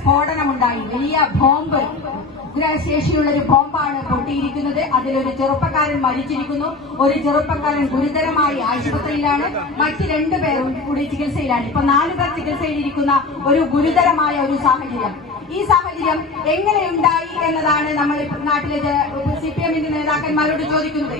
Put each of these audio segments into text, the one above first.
സ്ഫോടനമുണ്ടായി. വലിയ ബോംബ് ഉഗ്രശേഷിയുള്ള ഒരു ബോംബാണ് പൊട്ടിയിരിക്കുന്നത്. അതിലൊരു ചെറുപ്പക്കാരൻ മരിച്ചിരിക്കുന്നു. ഒരു ചെറുപ്പക്കാരൻ ഗുരുതരമായി ആശുപത്രിയിലാണ്. മറ്റ് രണ്ടുപേരും കൂടി ചികിത്സയിലാണ്. ഇപ്പൊ നാല് പേർ ചികിത്സയിലിരിക്കുന്ന ഒരു ഗുരുതരമായ ഒരു സാഹചര്യം. ഈ സാഹചര്യം എങ്ങനെ ഉണ്ടായി എന്നതാണ് നമ്മൾ നാട്ടിലെ സി പി എമ്മിന്റെ നേതാക്കന്മാരോട് ചോദിക്കുന്നത്.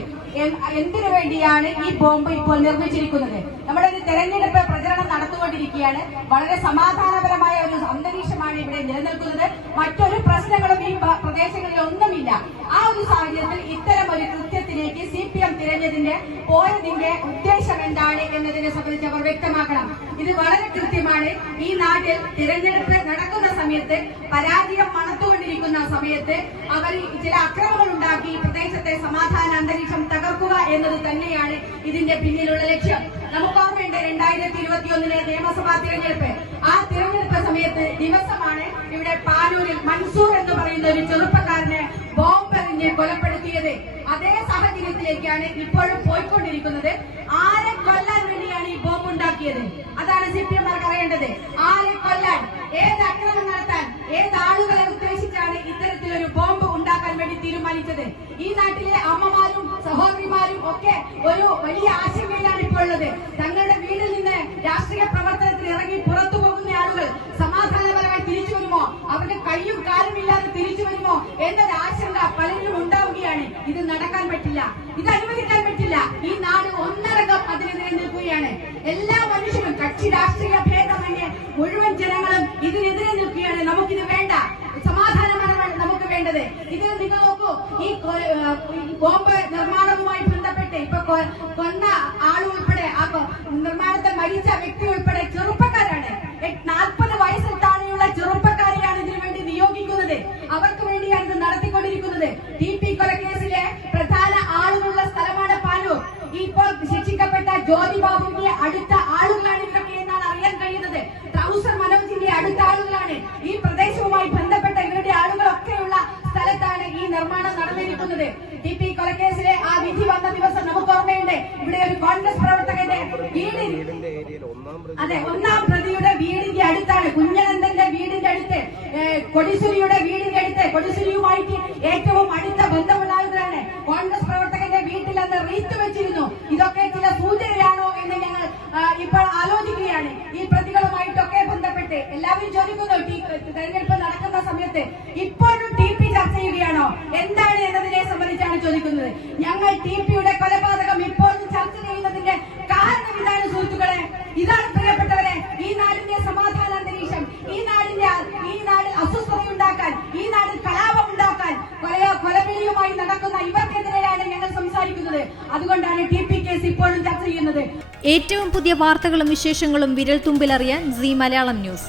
എന്തിനു വേണ്ടിയാണ് ഈ ബോംബ് ഇപ്പോൾ നിർമ്മിച്ചിരിക്കുന്നത്? നമ്മുടെ ഒരു തെരഞ്ഞെടുപ്പ് പ്രചരണം നടത്തുകൊണ്ടിരിക്കുകയാണ് വളരെ സമാധാനപരമായ ഒരു അന്തരീക്ഷമാണ് ഇവിടെ നിലനിൽക്കുന്നത്. മറ്റൊരു പ്രശ്നങ്ങളും ഈ പ്രദേശങ്ങളിൽ ഒന്നുമില്ല. ആ ഒരു സാഹചര്യത്തിൽ ഇത്തരം ഒരു പി എം തിരഞ്ഞതിന്റെ പോയതിന്റെ ഉദ്ദേശം എന്താണ് എന്നതിനെ സംബന്ധിച്ച് അവർ വ്യക്തമാക്കണം. ഇത് വളരെ കൃത്യമാണ്. ഈ നാട്ടിൽ തിരഞ്ഞെടുപ്പ് നടക്കുന്ന സമയത്ത് പരാജയം മണത്തുകൊണ്ടിരിക്കുന്ന സമയത്ത് അവർ ചില അക്രമങ്ങൾ ഉണ്ടാക്കി പ്രദേശത്തെ സമാധാന അന്തരീക്ഷം തകർക്കുക എന്നത് തന്നെയാണ് ഇതിന്റെ പിന്നിലുള്ള ലക്ഷ്യം. നമുക്ക് ഓർമ്മയുണ്ട് രണ്ടായിരത്തി ഇരുപത്തിയൊന്നിലെ നിയമസഭാ തിരഞ്ഞെടുപ്പ്. ആ തിരഞ്ഞെടുപ്പ് സമയത്ത് ദിവസമാണ് ഇവിടെ പാനൂരിൽ മൻസൂർ എന്ന് പറയുന്ന ഒരു ചെറുപ്പക്കാരനെ ബോംബെറിഞ്ഞ് അതേ സാഹചര്യത്തിലേക്കാണ് ഇപ്പോഴും പോയിക്കൊണ്ടിരിക്കുന്നത്. ആരെ കൊല്ലാൻ വേണ്ടിയാണ് ഈ ബോംബ് ഉണ്ടാക്കിയത്? അതാണ് സി പി എംമാർക്ക് അറിയേണ്ടത്. ആരെ കൊല്ലാൻ ഏത് അക്രമം നടത്താൻ ഏത് ആളുകളെ ഉദ്ദേശിച്ചാണ് ഇത്തരത്തിലൊരു ബോംബ് ഉണ്ടാക്കാൻ വേണ്ടി തീരുമാനിച്ചത്? ഈ നാട്ടിലെ അമ്മമാരും സഹോദരിമാരും ഒക്കെ ഒരു വലിയ ആശങ്കയിലാണ് ഇപ്പോൾ ഉള്ളത്. തങ്ങളുടെ വീട്ടിൽ നിന്ന് രാഷ്ട്രീയ പറ്റില്ല. ഇത് അനുവദിക്കാൻ പറ്റില്ല. ഈ നാട് ഒന്നടങ്കം അതിനെതിരെ നിൽക്കുകയാണ് എല്ലാ മനുഷ്യരും കക്ഷി രാഷ്ട്രീയ ഭേദമന്യേ മുഴുവൻ ജനങ്ങളും ഇതിനെതിരെ നിൽക്കുകയാണ്. നമുക്കിത് വേണ്ട. സമാധാനമാണ് നമുക്ക് വേണ്ടത്. ഇത് നിങ്ങൾ നോക്കൂ. ഈ ബോംബ് നിർമ്മാണവുമായി ബന്ധപ്പെട്ട് ഇപ്പൊ കൊന്ന ആൾ ഉൾപ്പെടെ ആ നിർമ്മാണത്തെ മരിച്ച വ്യക്തി ഉൾപ്പെടെ ചെറുപ്പക്കാരാണ്. നാൽപ്പത് വയസ്സിൽ താഴെയുള്ള ചെറുപ്പക്കാരെയാണ് ഇതിനു വേണ്ടി നിയോഗിക്കുന്നത്. അവർക്ക് വേണ്ടിയാണ് ഇത് നടത്തിക്കൊണ്ടിരിക്കുന്നത് ടി പി കൊലക്കേസിലെ പ്രധാന ആളുകളുള്ള സ്ഥലമാണ് പാനൂർ ഇപ്പോൾ ശിക്ഷിക്കപ്പെട്ട ജ്യോതി ബാബുവിന്റെ അടുത്ത ആളുകളാണ് ഇവരൊക്കെ എന്നാണ് അറിയാൻ കഴിയുന്നത്. ട്രൗസർ മനോജിന്റെ അടുത്ത ആളുകളാണ്. ഈ പ്രദേശവുമായി ബന്ധപ്പെട്ട ഇവരുടെ ആളുകളൊക്കെയുള്ള സ്ഥലത്താണ് ഈ നിർമ്മാണം നടന്നിരിക്കുന്നത്. ടി പി കൊലക്കേസിലെ ആ വിധി വന്ന ദിവസം നമുക്ക് ഓർമ്മയുണ്ട്. ഇവിടെ ഒരു കോൺഗ്രസ് പ്രവർത്തകന്റെ വീടിൽ അതെ ഒന്നാം പ്രതിയുടെ വീടിന്റെ അടുത്താണ്. കുഞ്ഞനന്ദന്റെ വീടിന്റെ അടുത്ത് കൊടിശുരിയുടെ വീടിന്റെ അടുത്ത് കൊടിസുരിയുമായിട്ട് ഏറ്റവും ടി തെരഞ്ഞെടുപ്പ് നടക്കുന്ന സമയത്ത് ഇപ്പോഴും ടി പി ചർച്ച ചെയ്യുകയാണോ? എന്താണ് എന്നതിനെ സംബന്ധിച്ചാണ് ചോദിക്കുന്നത്. ഞങ്ങൾ ടി പിയുടെ കൊലപാതകം ഇപ്പോഴും ചർച്ച ചെയ്യുന്നതിന്റെ കാരണം ഇതാണ് സുഹൃത്തുക്കളെ. ഇതാണ് പ്രിയപ്പെട്ടവരെ ഈ നാടിന്റെ സമാധാന അന്തരീക്ഷം ഈ നാടിന്റെ ഈ നാട് അസ്വസ്ഥത ഉണ്ടാക്കാൻ ഈ നാടിൽ കലാപം ഉണ്ടാക്കാൻ കൊലയോ കൊലവിളിയുമായി നടക്കുന്ന ഇവർക്കെതിരെയാണ് ഞങ്ങൾ സംസാരിക്കുന്നത്. അതുകൊണ്ടാണ് ടി പി കേസ് ഇപ്പോഴും ചർച്ച ചെയ്യുന്നത്. ഏറ്റവും പുതിയ വാർത്തകളും വിശേഷങ്ങളും വിരൽ തുമ്പിലറിയാൻ സി മലയാളം ന്യൂസ്.